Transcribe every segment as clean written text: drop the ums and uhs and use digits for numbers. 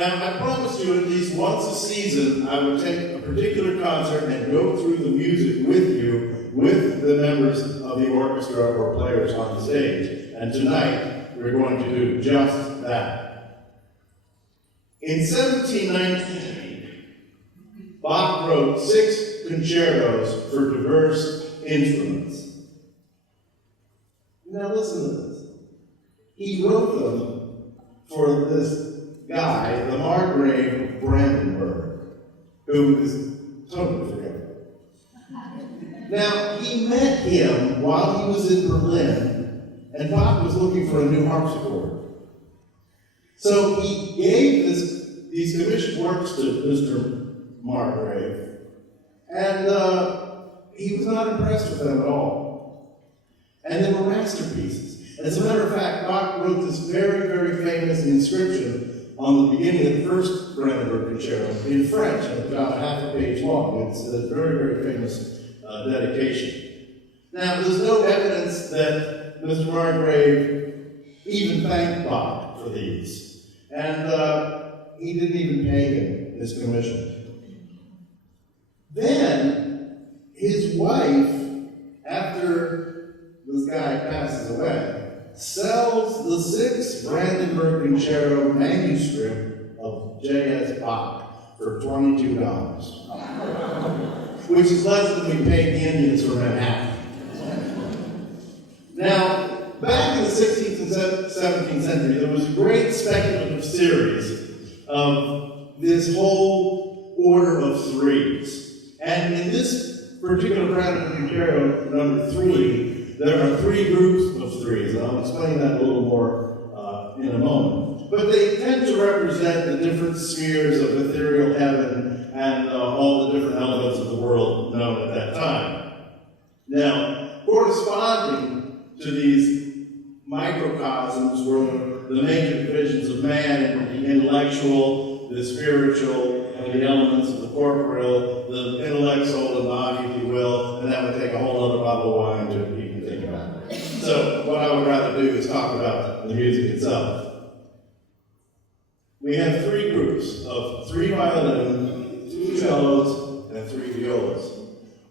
Now, I promised you at least once a season I would take a particular concert and go through the music with you, with the members of the orchestra or players on the stage. And tonight, we're going to do just that. In 1719, Bach wrote 6 concertos for diverse instruments. Now listen to this. He wrote them for this guy, the Margrave of Brandenburg, who is totally forgettable. Now, he met him while he was in Berlin, and Bach was looking for a new harpsichord. So he gave these commissioned works to Mr. Margrave, and he was not impressed with them at all. And they were masterpieces. As a matter of fact, Bach wrote this very, very famous inscription on the beginning of the first Brandenburg concerto in French, and it's about half a page long. It's a very, very famous dedication. Now, there's no evidence that Mr. Margrave even thanked Bach for these, and he didn't even pay him his commission. Then, his wife, after this guy passes away, sells the 6 Brandenburg Concerto manuscript of J.S. Bach for $22, which is less than we paid the Indians for Manhattan. Now, back in the 16th and 17th century, there was a great speculative series of this whole order of 3s. And in this particular Brandenburg Concerto, number 3, there are 3 groups of 3s, and I'll explain that a little more in a moment. But they tend to represent the different spheres of ethereal heaven and all the different elements of the world known at that time. Now, corresponding to these microcosms were the major divisions of man, the intellectual, the spiritual, and the elements of the corporeal, the intellect, soul, and body, if you will, and that would take a whole other bottle of wine to even think about it. So what I would rather do is talk about the music itself. We have 3 groups of 3 violins, 2 cellos, and 3 violas.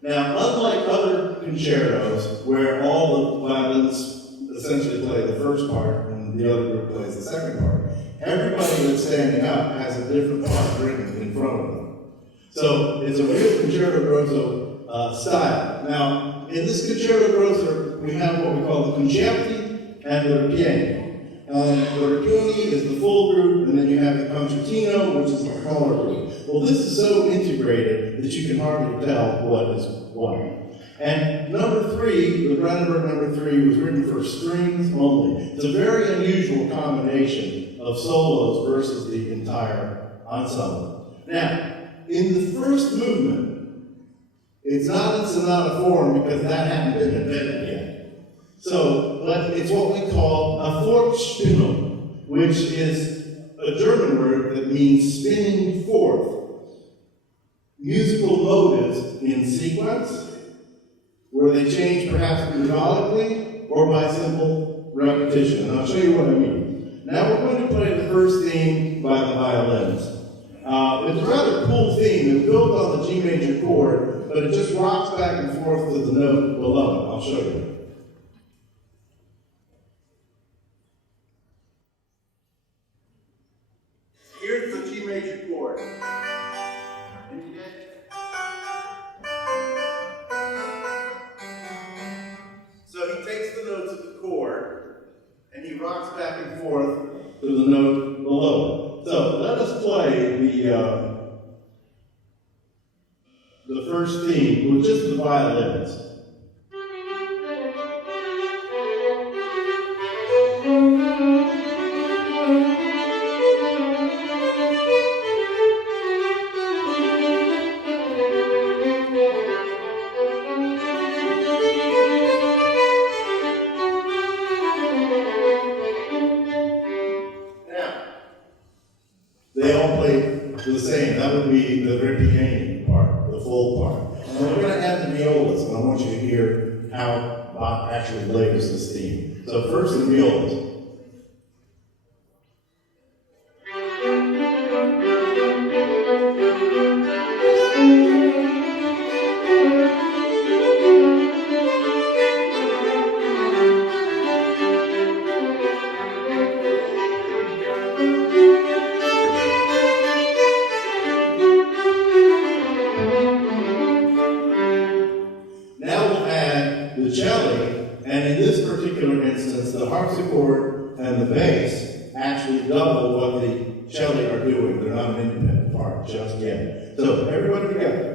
Now, unlike other concertos, where all the violins essentially play the first part and the other group plays the second part, everybody that's standing up has a different part written in front of them. So it's a real concerto grosso style. Now, in this concerto grosso, we have what we call the concerti and the ripieni. The ripieni is the full group, and then you have the concertino, which is the smaller group. Well, this is so integrated that you can hardly tell what is what. And number 3, the Brandenburg number 3, was written for strings only. It's a very unusual combination of solos versus the entire ensemble. Now, in the first movement, it's not in sonata form because that hadn't been invented yet. So, but it's what we call a Fortspinnung, which is a German word that means spinning forth musical motives in sequence, where they change perhaps periodically or by simple repetition. And I'll show you what I mean. Now we're going to play the first theme by the violins. It's a rather cool theme. It's built on the G major chord, but it just rocks back and forth to the note below it. I'll show you. Here's the G major chord. So he takes the notes of the chord and he rocks back and forth to the note below it. So let us play the first theme with just the violins. They all play the same. That would be the ripieni part, the full part. And we're going to add the violas, and I want you to hear how Bach actually labors this theme. So first the violas. And in this particular instance, the harpsichord and the bass actually double what the cello are doing. They're not an independent part just yet. So everybody together.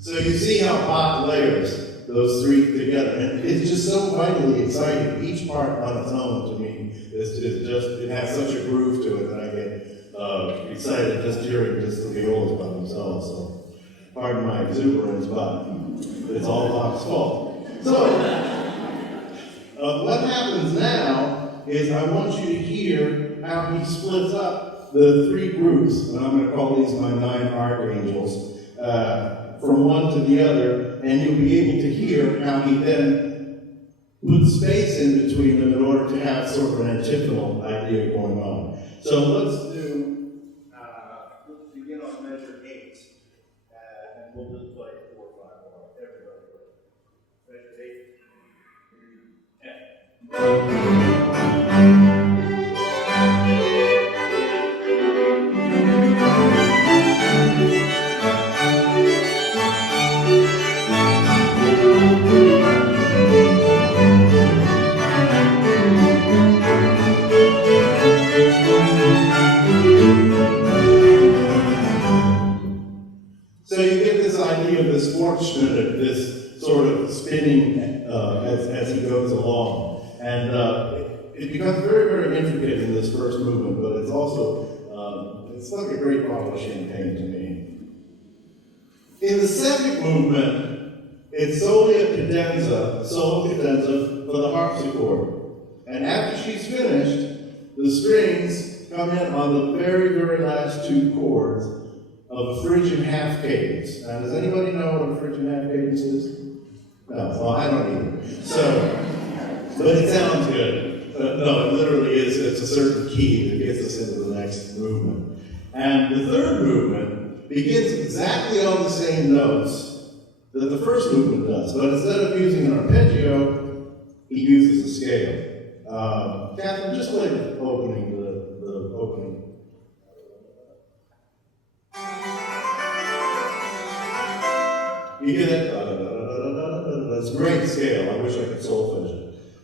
So you see how Bach layers those three together, and it's just so vitally exciting. Each part on its own, to me, is just, it has such a groove to it that I get excited just hearing just the violas by themselves. So, pardon my exuberance, but it's all Bach's fault. So, what happens now is I want you to hear how he splits up the three groups, and I'm going to call these my 9 archangels. From one to the other, and you'll be able to hear how he then puts space in between them in order to have sort of an antiphonal idea going on. So let's begin on measure 8, and we'll just play 4 or 5 more. Everybody, measure 8. So you get this idea of this Fortschritt, this sort of spinning as he goes along. And it becomes very, very intricate in this first movement, but it's also, it's like a great bottle of champagne to me. In the second movement, it's solely a cadenza, solo cadenza for the harpsichord. And after she's finished, the strings come in on the very, very last 2 chords of a Phrygian half cadence. Now, does anybody know what a Phrygian half cadence is? No, well, I don't either. So, but it sounds good. No, it literally is. It's a certain key that gets us into the next movement. And the third movement begins exactly on the same notes that the first movement does, but instead of using an arpeggio, he uses a scale. Catherine, just play the opening, the opening. You hear that? That's a great scale. I wish I could solfege it.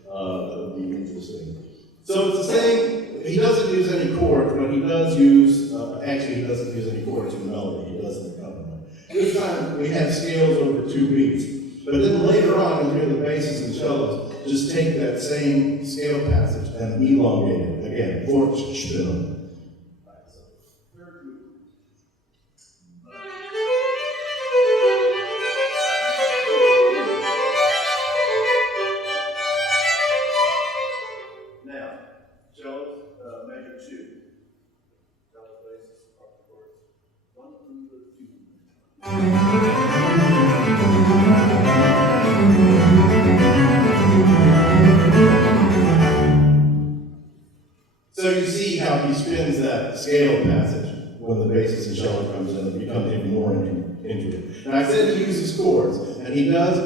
That would be interesting. So it's the same. He doesn't use any chords, but he does use, actually he doesn't use any chords in melody. He does the accompaniment. This time we have scales over 2 beats. But then later on, you'll hear the basses and cellos just take that same scale passage and elongate it. Again, Fortschritt. So you see how he spins that scale passage when the basses and cello comes in. It becomes even more intricate. And I said he uses chords, and he does.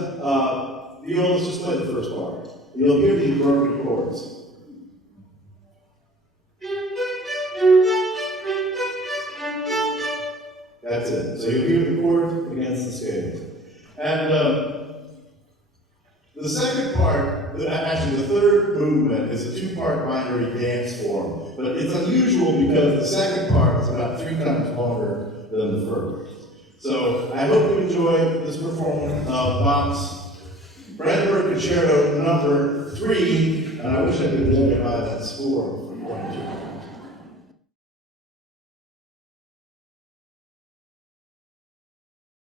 Violas, just play the first part. You'll hear these broken chords. That's it. So you'll hear the chords against the scales. And the second part, actually the third movement, is a 2-part binary dance form. But it's unusual because the second part is about 3 times longer than the first. So I hope you enjoy this performance of Bach's Brandenburg Concerto number 3, and I wish I could identify that score from 22.